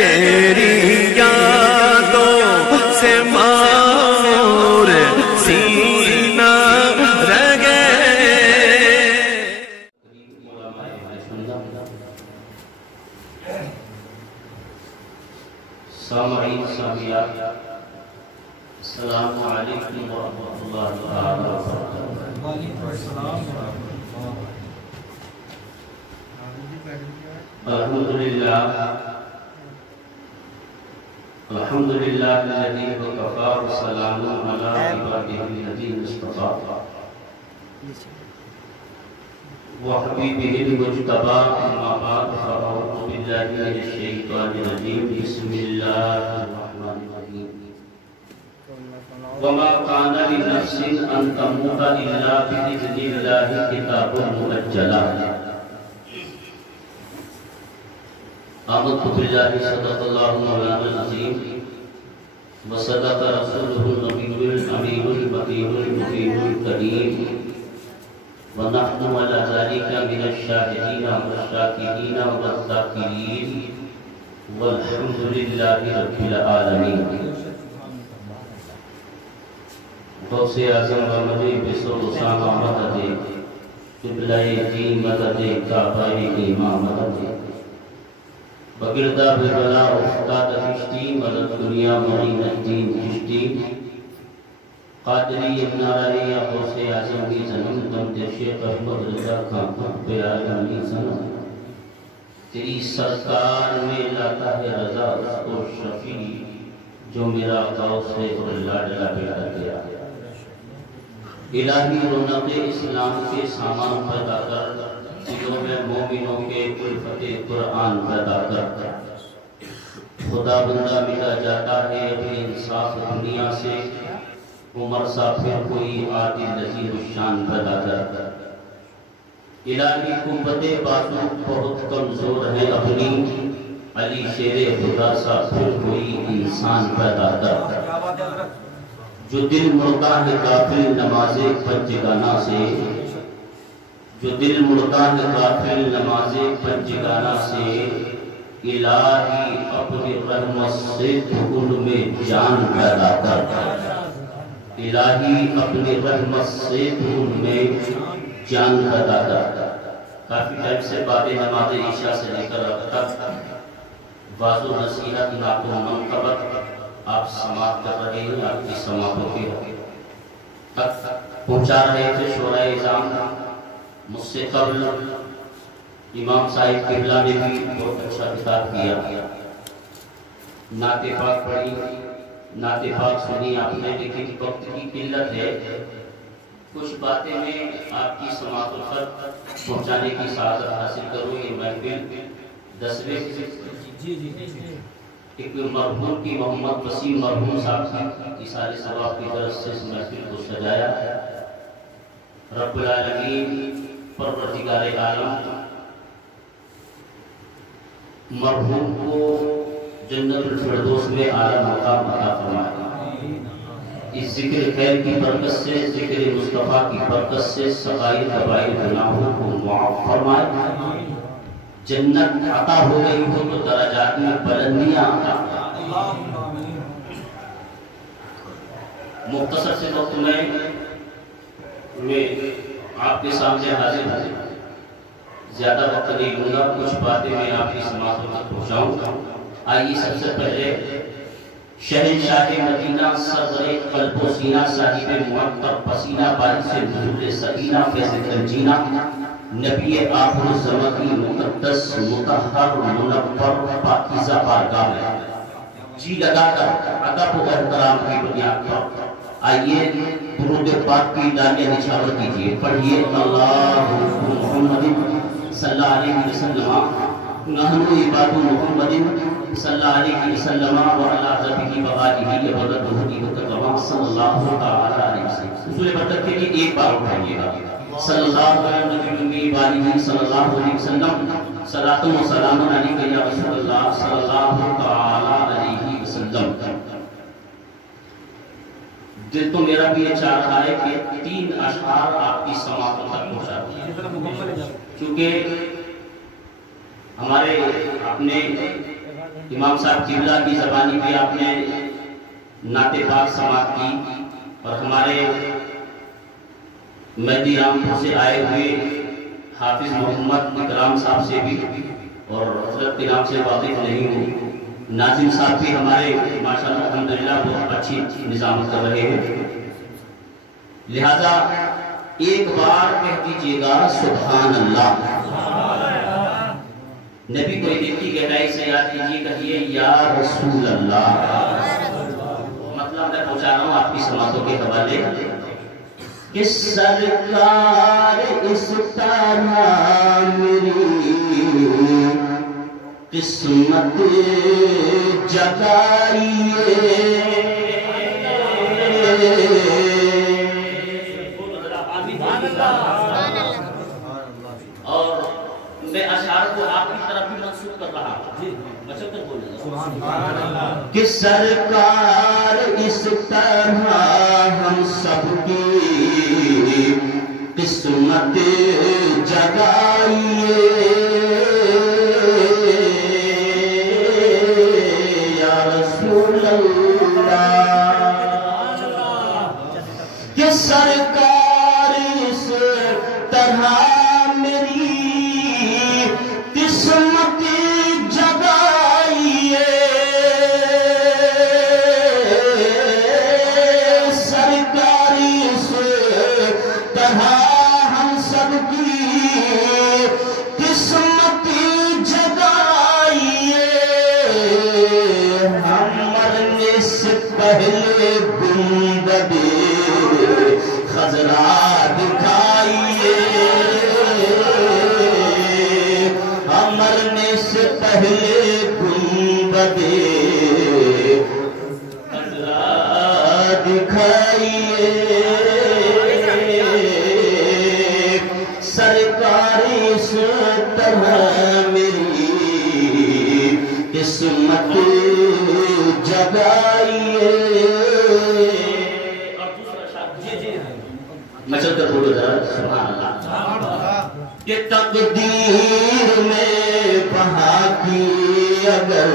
تیری یادوں سے مور سینہ رگے. سامعین سامیات، السلام علیکم ورحمۃ اللہ تعالی وبرکاتہ. الحمدللہ الذی وکفی وسلام علی عبادہ الذین اصطفی وحبیبہ المجتبی. اما بعد فاعوذ باللہ من الشیطان الرجیم. بسم اللہ الرحمن الرحیم. وما كان لنفس ان تموت الا باذن اللہ کتاب مؤجلا. آمنت باللہ صدق اللہ مولانا العظیم وصدق رسولہ النبی الامین المکین المبین الکریم ونحن علی ذلک من الشاہدین والشاکرین والذاکرین والحمد للہ رب العالمین. غوث اعظم و مجید بسر اسامہ مدد قبلہ دین مدد کعبہ امام مدد بگردہ بلا افتاد کشتی مدد دنیا معین الدین کشتی قادری ابن علی غوث اعظم کی زمین دمت شیخ احمد رضا خان بیالانی زمین. تیری سرکار میں لاتا ہے رضا اس کو شفیع جو میرا غوث اور لاڈلا بیٹا گیا. الہی رونق اسلام کے سامان پیدا کر، دلوں میں مومنوں کے الفت قرآن پیدا کر. خدا بندہ مٹا جاتا ہے ابھی انصاف دنیا سے، عمر سا پھر کوئی عادل نذیر الشان پیدا کر. الہی قوت بازو بہت کمزور ہے اپنی، علی شیر خدا سا پھر کوئی انسان پیدا کر. جو دل مڑتا ہے غافل نماز پنجگانہ سے، جو دل مڑتا ہے غافل نماز پنجگانہ سے، الہی اپنی رحمت سے ان میں جان پیدا کر. الہی اپنی رحمت سے ان میں جان پیدا کر. کافی ٹائم سے بعد نماز عشاء سے لے کر اب تک واضح و نصیحت نعت و منقبت آپ سماعت کر رہے ہیں. آپ کی سماعتوں کے تک پہنچا رہے تھے شورائے اعظام. مجھ سے قبل امام صاحب قبلہ نے بھی بہت اچھا خطاب کیا. نعت پاک پڑھی، نعت پاک سنی آپ نے، لیکن وقت کی قلت ہے. کچھ باتیں میں آپ کی سماعتوں تک پہنچانے کی سعادت حاصل کروں. یہ محفل 10ویں ایک مرحوم کی محمد وسیم مرحوم صاحب کی اثار ثواب کی طرف سے اس محفل کو سجایا. رب العالمین پروردگار عالم مرحوم کو جنت الفردوس میں اعلیٰ مقام عطا فرمائے. اس ذکر خیر کی برکت سے، ذکر مصطفیٰ کی برکت سے سغائر کبائر گناہوں کو معاف فرمائے. جنت عطا ہو گئی ہو تو درجات میں بلندیاں عطا. مختصر سے وقت میں آپ کے سامنے حاضر ہوں. زیادہ وقت نہیں لوں گا، کچھ باتیں میں آپ کی سماعتوں تک پہنچاؤں. آئیے سب سے پہلے شہنشاہ مدینہ صدر قلب و سینہ صاحب معطر پسینہ باعث نزول سکینہ فیض تنجینہ نبی آخر الزمان کی مقدس مطہر منور پاکیزہ بارگاہ میں جی لگا کر ادب و احترام کی بنیاد پر آئیے درود پاک کی ڈالیاں نچھاور کیجئے. پڑھیے اللہ محمد صلی اللہ علیہ وسلم نحن عباد محمد صلی اللہ علیہ وسلم وعلا ذبی وغالبی عبادت بہتی وکرمہ صلی اللہ علیہ وسلم. حضور برکت کے لیے ایک بار اٹھائیے گا. صلی اللہ علیہ وسلم صلاۃ و سلام علیک یا رسول اللہ صلی اللہ علیہ وسلم. دل تو میرا بھی یہ چاہ رہا ہے کہ 3 اشعار آپ کی سماعتوں تک پہنچا دیں، کیونکہ ہمارے اپنے امام صاحب قبلہ کی زبانی بھی آپ نے نعت پاک سماعت کی، اور ہمارے مہدی رامپور سے آئے ہوئے حافظ محمد اکرام صاحب سے بھی اور حضرت کے نام سے واقف نہیں ہوں، ناظم صاحب بھی ہمارے ماشاءاللہ الحمدللہ بہت اچھی نظامت کر رہے ہیں، لہذا ایک بار کہہ دیجئے گا سبحان اللہ۔ نبی کو دل کی گہرائی سے یاد کیجیے، کہیے یا رسول اللہ۔ مطلب میں پہنچا رہا ہوں آپ کی سماعتوں کے حوالے کہ سرکار اس طرح میری قسمت جگائیے، اور میں اشعار کو آپ کی طرف بھی منسوخ کر رہا ہوں کہ سرکار اس طرح ہم سب کی قسمت جگائیے، یا رسول اللہ، کہ سرکار اس طرح میری قسمت جگائیے، سرکار اس طرح ہم سب کی قسمت جگائیے، ہم مرنے سے پہلے گنبد خضرا دکھائیے، مرنے سے پہلے گنبد خضرا دکھائیے، سرکار اس طرح میری قسمت جگائیے۔ میں چل کر بولو ذرا سبحان اللہ کہ تقدیر میں وہاں کی اگر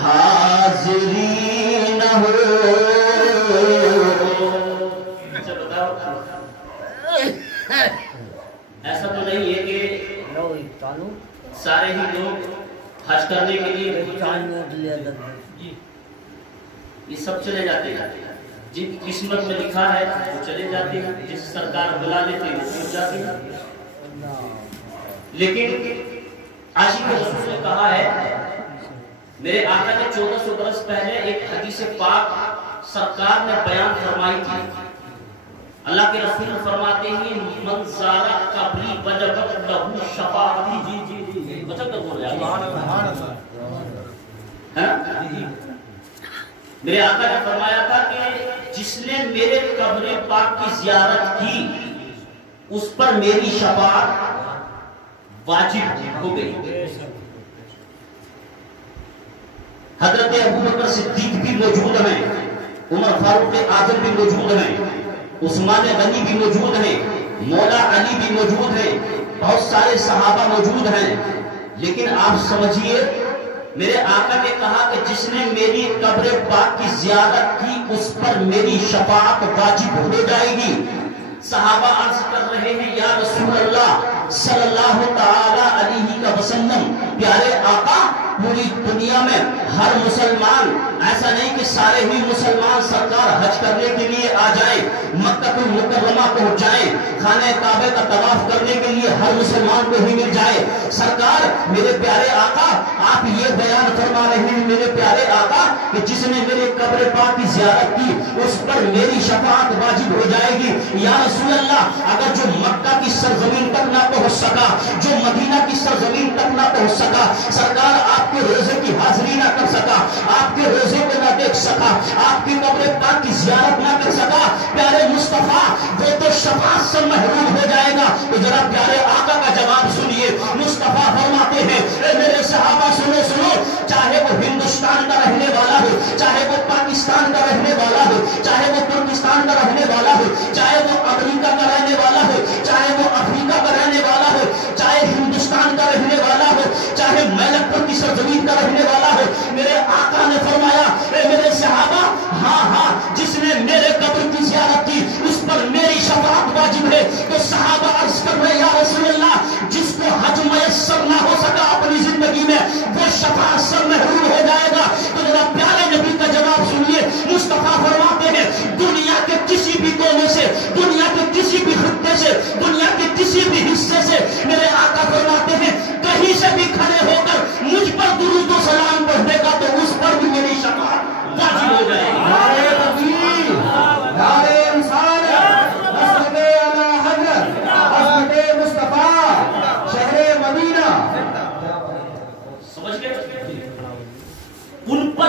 حاضری نہ ہو، ایسا تو نہیں ہے کہ سارے ہی لوگ حج کرنے کے لیے یہ سب چلے جاتے ہیں، جن کی قسمت میں لکھا ہے وہ چلے جاتے ہیں، جس سرکار بلا لیتے ہیں وہ چھوٹ جاتے ہیں، لیکن عاشق رسول نے کہا ہے، میرے آقا نے 1400 برس پہلے ایک حدیث پاک سرکار نے بیان فرمائی تھی، اللہ کے رسول فرماتے ہیں من زار قبری وجبت لہ شفاعتی، بچہ کر بول رہے ہیں، میرے آقا نے فرمایا تھا کہ جس نے میرے قبر پاک کی زیارت کی اس پر میری شفاعت واجب ہو گئی۔ حضرت ابوبکر صدیق بھی موجود ہیں، عمر فاروق اعظم بھی موجود ہیں، عثمان غنی بھی موجود ہیں، مولا علی بھی موجود ہیں، بہت سارے صحابہ موجود ہیں، لیکن آپ سمجھیے میرے آقا نے کہا کہ جس نے میری قبر پاک کی زیارت کی اس پر میری شفاعت واجب ہو جائے گی۔ صحابہ عرض کر رہے ہیں یا رسول اللہ صلی اللہ تعالی علیہ وسلم، پیارے آقا پوری دنیا میں ہر مسلمان، ایسا نہیں کہ سارے ہی مسلمان سرکار حج کرنے کے لیے آ جائیں، مکہ المکرمہ پہنچ جائیں، خانہ کعبہ کا طواف کرنے کے لیے ہر مسلمان کو ہی مل جائے، سرکار میرے پیارے آقا آپ یہ بیان فرما رہے ہیں میرے پیارے آقا کہ جس نے میرے قبر پاک کی زیارت کی اس پر میری شفاعت واجب ہو جائے گی۔ یا رسول اللہ اگر جو مکہ کی سرزمین تک نہ پہنچ سکا، جو مدینہ کی سرزمین تک نہ پہنچ سکا، سرکار آپ کے روزے کی حاضری نہ کر سکا، آپ کے روزے کو نہ دیکھ سکا، آپ کی قبر پاک کی زیارت نہ کر سکا، پیارے مصطفیٰ وہ تو شفاعت سے محروم ہو جائے گا۔ تو ذرا پیارے آقا کا جواب سنیے، مصطفیٰ فرماتے ہیں اے میرے صحابہ سنو سنو، چاہے وہ ہندوستان کا رہنے والا ہو، چاہے وہ پاکستان کا رہنے والا ہو، چاہے وہ ترکستان کا رہنے والا ہو، چاہے وہ امریکہ کا رہنے والا ہو، چاہے وہ افریقہ کا رہنے والا ہو، چاہے ہندوستان کا رہنے والا ہو، چاہے میلک پور کی سرزمین کا رہنے والا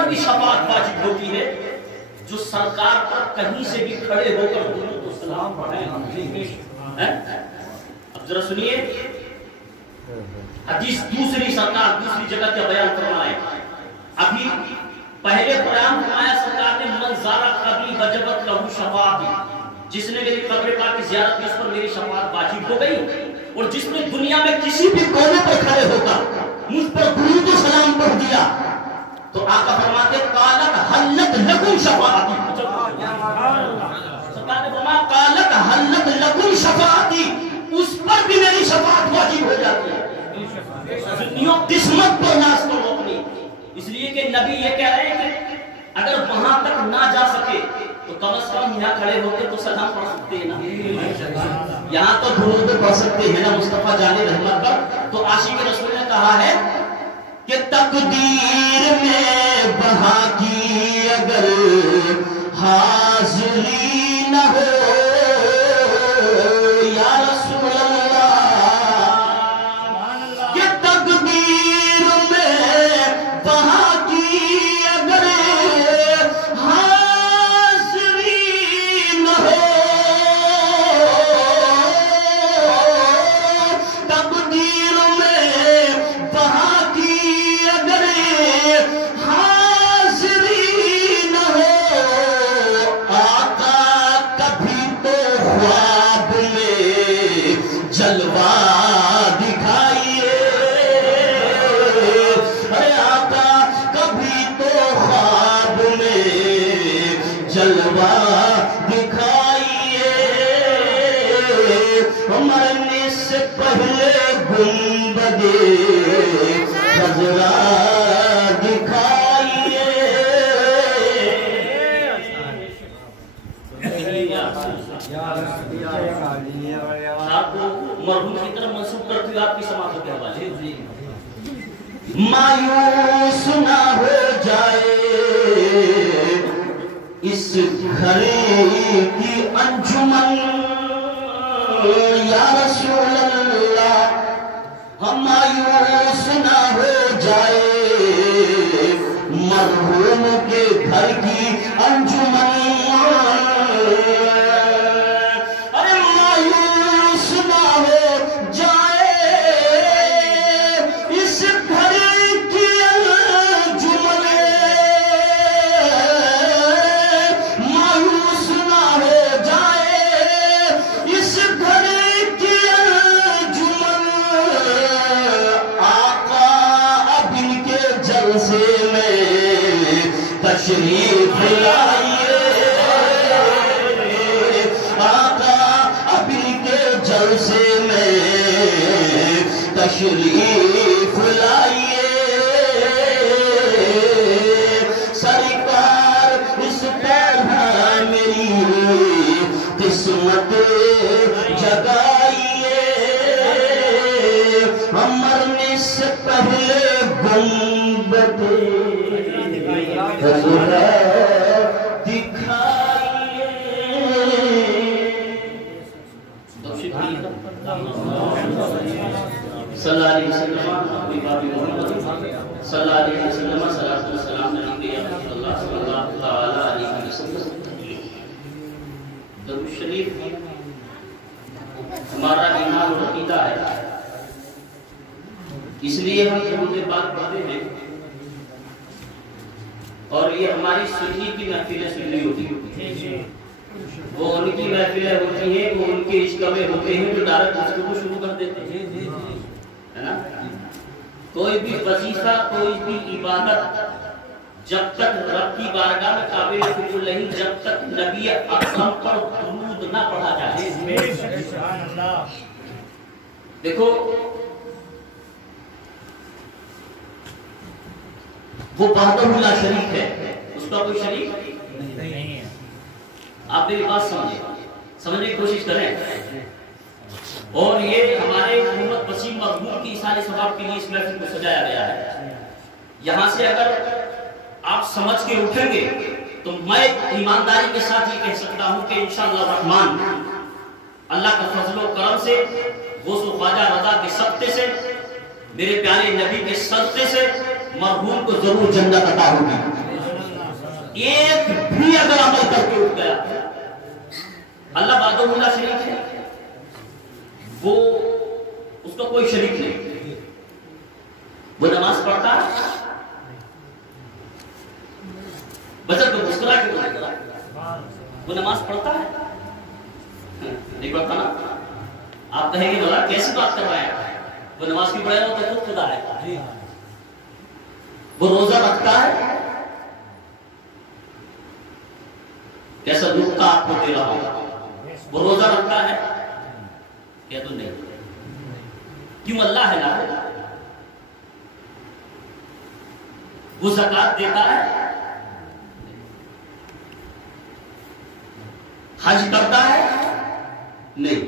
پر بھی شفاعت واجب ہوتی ہے جو سرکار پر کہیں سے بھی کھڑے ہو کر درود و سلام پڑھیں. اب ذرا سنیے حدیث دوسری سرکار دوسری جگہ کا بیان فرمائے. ابھی پہلے بیان فرمایا سرکار نے من زارا قبری وجبت لہو شفاعتی, جس نے میری قبر پاک کی زیارت کی اس پر میری شفاعت واجب ہو گئی, اور جس نے دنیا میں کسی بھی کونے پر کھڑے ہو کر مجھ پر درود و سلام پڑھ دیا تو آقا فرماتے قالت حلت لکم شفاعتی, سرکار نے فرمایا قالت حلت لکم شفاعتی, اس پر بھی میری شفاعت واجب ہو جاتی ہے. سنیوں قسمت پر ناز کرو اپنی, اس لیے کہ نبی یہ کہہ رہے ہیں کہ اگر وہاں تک نہ جا سکے تو کم از کم یہاں کھڑے ہوتے تو سلام پڑھ سکتے ہیں نا, یہاں تو درود پڑھ سکتے ہیں نا مصطفیٰ جان رحمت پر. تو عاشق رسول نے کہا ہے کہ تقدیر میں بہا کی اگر حاضری نہ ہو یا رسول اللہ, کہ تقدیر میں بہا کی اگر حاضری نہ ہو, تقدیر میں بہا کی اگر حاضری نہ ہو, آقا کبھی تو خواب میں جلوہ دکھائیے, ارے آقا کبھی تو خواب میں جلوہ دکھائیے, مرنے سے پہلے گنبد خضرا دکھائیے. آپ کو مرحوم کی طرف منسوب کرتے ہوئے آپ کی سماعتوں کے حوالے. مایوس نہ ہو جائے اس گھر کی انجمن یا رسول اللہ, ہم مایوس نہ ہو جائے مرحوم کے گھر کی انجمن, ارے مایوس نہ ہو جائے اس گھر کی انجمن, مایوس نہ ہو جائے اس گھر کی انجمن, آقا اب ان کے جلسے میں تشریف لائیے, آقا اب ان کے جلسے میں تشریف لائیے. سرکار اس طرح میری قسمت جگائیے, ہم مرنے سے پہلے گنبد خضرا دکھائیے. صلی اللہ علیہ وسلم صلی اللہ علیہ وسلم صلاۃ والسلام علیہ اللہ صلی اللہ تعالی علیہ وسلم. درود شریف ہمارا ایمان اور عقیدہ ہے, اس لیے ہم درود پاک پڑھتے ہیں, اور یہ ہماری سنی کی محفلیں سنی ہوتی ہیں, وہ ان کی محفلیں ہوتی ہیں, وہ ان کے عشق میں ہوتے ہیں جو ڈائریکٹ گفتگو شروع کر دیتے ہیں, ہے نا. کوئی بھی وظیفہ کوئی بھی عبادت جب تک رب کی بارگاہ میں قابل قبول نہیں, جب تک نبی اکرم پر درود نہ پڑھا جائے. دیکھو وہ وحدہ لا شریک ہے, اس کا کوئی شریک نہیں ہے. آپ میری بات سمجھنے کی کوشش کریں, اور یہ ہمارے محمد وسیم مقبول کی اصحار ثواب کے لیے اس محفل کو سجایا گیا ہے. یہاں سے اگر آپ سمجھ کے اٹھیں گے تو میں ایمانداری کے ساتھ یہ کہہ سکتا ہوں کہ انشاءاللہ الرحمن اللہ کا فضل و کرم سے, غوث و خواجہ رضا کے صدقے سے, میرے پیارے نبی کے صدقے سے مرحوم کو ضرور جنت عطا ہوگی. ایک بھی اگر عمل کر کے اٹھ گیا اللہ وحدہ لا شریک ہے، وہ اس کا کوئی شریک نہیں، وہ نماز پڑھتا ہے بچہ تو مسکرا کے بولے گا وہ نماز پڑھتا ہے نہیں پڑھتا نا؟ آپ کہیں گے بولا کیسی بات کر رہا ہے، وہ نماز کی پڑھے گا تو خود خدا ہے، وہ روزہ رکھتا ہے، کیسا دکھ کا آپ کو دے رہا ہوں، وہ روزہ رکھتا ہے کیا تو نہیں، کیوں اللہ ہے نا، وہ زکات دیتا ہے، حج کرتا ہے نہیں،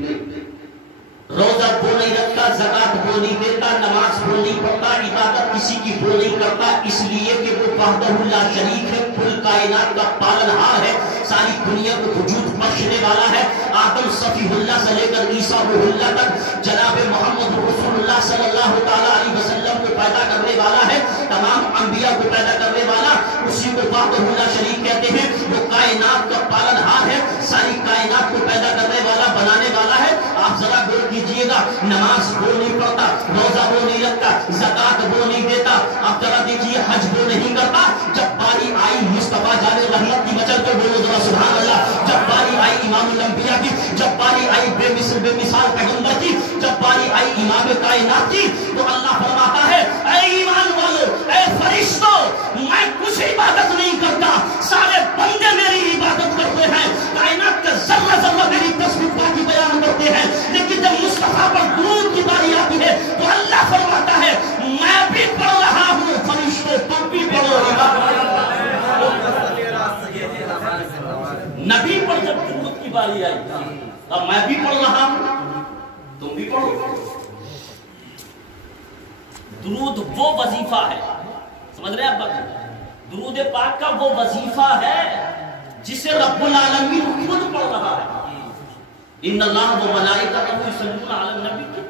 روزہ وہ نہیں رکھتا، زکات وہ نہیں دیتا، نماز وہ نہیں پڑھتا، عبادت کسی کی وہ نہیں کرتا، اس لیے کہ وہ وحدہ لا شریک ہے، کل کائنات کا پالنہار ہے، ساری دنیا کو وجود بخشنے والا ہے، آدم صفی اللہ سے لے کر عیسیٰ روح اللہ تک جناب محمد رسول اللہ صلی اللہ تعالی علیہ وسلم کو پیدا کرنے والا ہے، تمام انبیاء کو پیدا کرنے والا، اسی کو وحدہ لا شریک کہتے ہیں، وہ کائنات کا پالنہار ہے، ساری کائنات کو پیدا کرنے والا بنانے والا ہے۔ آپ ذرا غور کیجئے گا، نماز وہ نہیں پڑھتا، روزہ وہ نہیں رکھتا، زکات وہ نہیں دیتا، آپ ذرا دیکھیے حج وہ نہیں کرتا، جب باری آئی مصطفیٰ جان رحمت کی مچل کو بولو ذرا سبحان اللہ، جب باری آئی امام الانبیاء کی، جب باری آئی بے مثل بے مثال پیغمبر کی، جب باری آئی امام کائنات کی، تو اللہ فرماتا ہے اے ایمان والو، اے فرشتوں، میں کچھ عبادت نہیں کرتا، سارے بندے میری عبادت کرتے ہیں، کائنات کا ذرہ ذرہ میری تسبیح پاکی بیان کرتے ہیں، لیکن جب مصطفیٰ پر درود کی باری آتی ہے تو اللہ فرماتا ہے میں بھی پڑھ رہا ہوں، فرشتوں تم بھی پڑھو۔ نبی پر جب درود کی باری آئی تب میں بھی پڑھ رہا ہوں تم بھی پڑھو۔ درود وہ وظیفہ ہے، سمجھ رہے ہیں آپ بات؟ درود پاک کا وہ وظیفہ ہے جسے رب العالمین خود پڑھ رہا ہے۔ ان اللہ و ملائکتہ یصلون علی النبی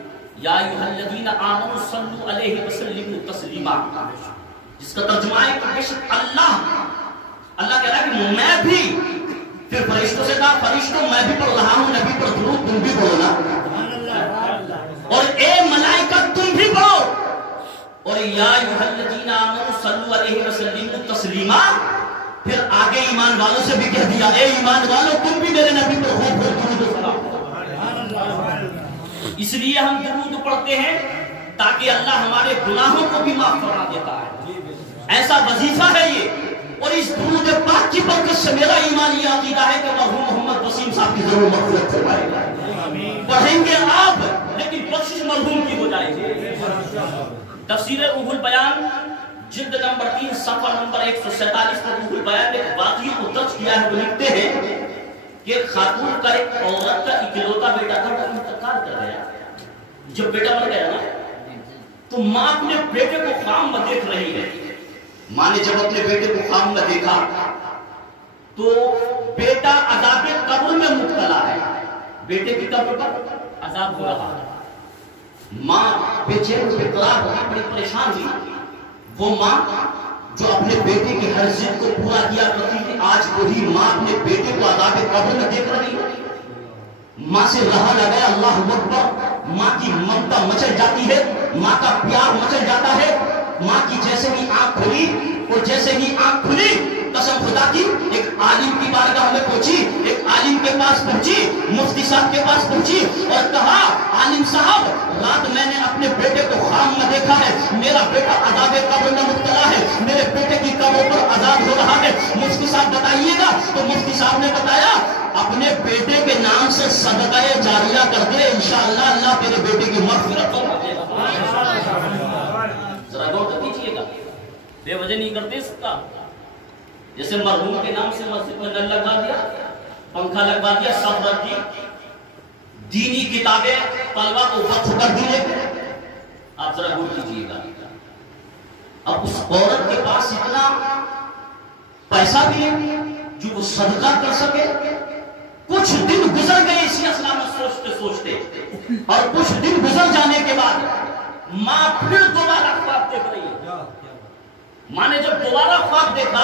یا ایھا الذین آمنوا صلوا علیہ وسلموا تسلیما، جس کا ترجمہ ہے کہ بے شک اللہ کہہ رہا ہے کہ میں بھی، پھر فرشتوں سے کہا فرشتوں میں بھی پڑھ رہا ہوں، نبی پر درود تم بھی پڑھو نا، اور اے ملائکہ تم بھی پڑھو، اور یا ایھا الذین آمنوا صلوا علیہ وسلموا تسلیما، پھر آگے ایمان والوں سے بھی کہہ دیا اے ایمان والوں تم بھی میرے نبی پر خوب درود و سلام۔ اس لیے ہم درود پڑھتے ہیں تاکہ اللہ ہمارے گناہوں کو بھی معاف فرما دیتا ہے، ایسا وظیفہ ہے یہ، اور اس درود پاک کی برکت سے میرا ایمان یہ عقیدہ ہے کہ مرحوم محمد وسیم صاحب کی ضرور مغفرت فرمائے گا۔ پڑھیں گے آپ لیکن بخشش مرحوم کی ہو جائے گی۔ تفسیر روح البیان جلد نمبر 3 صفحہ نمبر 147 پر روح البیان نے واقعی کو درج کیا ہے، وہ لکھتے ہیں کہ خاتون کا ایک عورت کا اکلوتا بیٹا تھا، وہ انتقال کر گیا۔ جب بیٹا مر گیا نا تو ماں اپنے بیٹے کو خواب میں دیکھ رہی ہے، ماں نے جب اپنے بیٹے کو خواب میں دیکھا تو بیٹا عذاب قبر میں مبتلا ہے، بیٹے کی قبر پر عذاب ہو رہا ہے، ماں بے چین بے قرار ہوئی، بڑی پریشان ہوئی۔ وہ ماں جو اپنے بیٹے کی ہر ضد کو پورا کیا کرتی تھی، آج وہی ماں اپنے بیٹے کو عذاب قبر میں دیکھ رہی ہے۔ ماں سے رہا نہ گیا، اللہ اکبر، ماں کی ممتا مچل جاتی ہے، ماں کا پیار مچل جاتا ہے۔ ماں کی جیسے ہی آنکھ کھلی، اور جیسے ہی آنکھ کھلی قسم خدا کی ایک عالم کی بارگاہ میں پہنچی، ایک عالم کے پاس پہنچی، مفتی صاحب کے پاس پہنچی اور کہا عالم صاحب رات میں نے اپنے بیٹے کو خواب میں دیکھا ہے، میرا بیٹا عذاب قبر میں مبتلا ہے، میرے بیٹے کی قبر پر عذاب ہو رہا ہے، مفتی صاحب بتائیے گا۔ تو مفتی صاحب نے بتایا اپنے بیٹے کے نام سے صدقہ جاریہ کر دے، انشاءاللہ اللہ تیرے بیٹے کی مغفرت فرما دے گا۔ ذرا غور تو کیجیے گا، بے وجہ نہیں کرتے اس کا، جیسے مرحوم کے نام سے مسجد میں نل لگوا دیا، پنکھا لگوا دیا، سب رکھ دی، دینی کتابیں طلبہ کو وقف کر دیے۔ آپ ذرا غور کیجیے گا، اب اس عورت کے پاس اتنا پیسہ بھی ہے جو وہ صدقہ کر سکے۔ کچھ دن گزر گئے اسی اسلام میں سوچتے سوچتے، اور کچھ دن گزر جانے کے بعد ماں پھر دوبارہ خواب دیکھ رہی ہے۔ ماں نے جب دوبارہ خواب دیکھا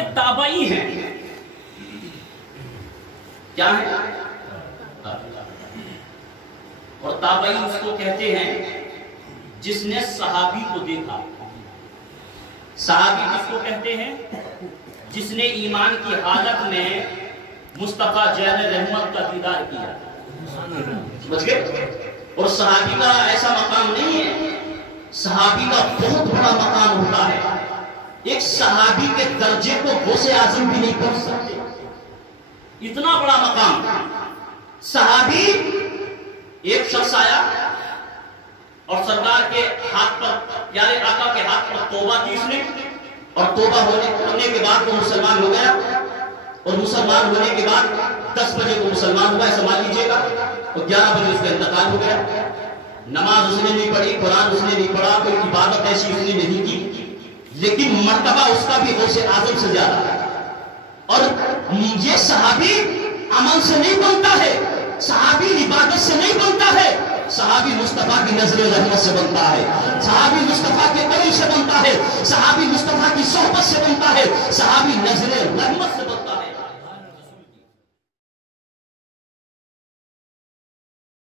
یہ تابعی ہیں. کیا ہے؟ اور تابعی اس کو کہتے ہیں جس نے صحابی کو دیکھا. صحابی کس کو کہتے ہیں؟ جس نے ایمان کی حالت میں مصطفیٰ جین رحمت کا دیدار کیا. سمجھ گئے؟ اور صحابی کا ایسا مقام نہیں ہے، صحابی کا بہت بڑا مقام ہوتا ہے. ایک صحابی کے درجے کو غوث اعظم بھی نہیں پہنچ سکتے، اتنا بڑا مقام. صحابی ایک شخص آیا اور سرکار کے ہاتھ پر، پیارے آقا کے ہاتھ پر توبہ کی اس نے، اور توبہ ہونے کے بعد وہ مسلمان ہو گیا. اور مسلمان ہونے کے بعد 10 بجے وہ مسلمان ہوا، ایسا مان لیجیے گا. اور 11 بجے اس کا انتقال ہو گیا. نماز اس نے نہیں پڑھی، قرآن اس نے نہیں پڑھا، کوئی عبادت ایسی اس نے نہیں کی، لیکن مرتبہ اس کا بھی غوث اعظم سے زیادہ ہے. اور یہ صحابی عمل سے نہیں بنتا ہے، صحابی عبادت سے نہیں بنتا ہے، صحابی مصطفیٰ کی نظر رحمت سے بنتا ہے، صحابی مصطفیٰ کے قلب سے بنتا ہے، صحابی مصطفیٰ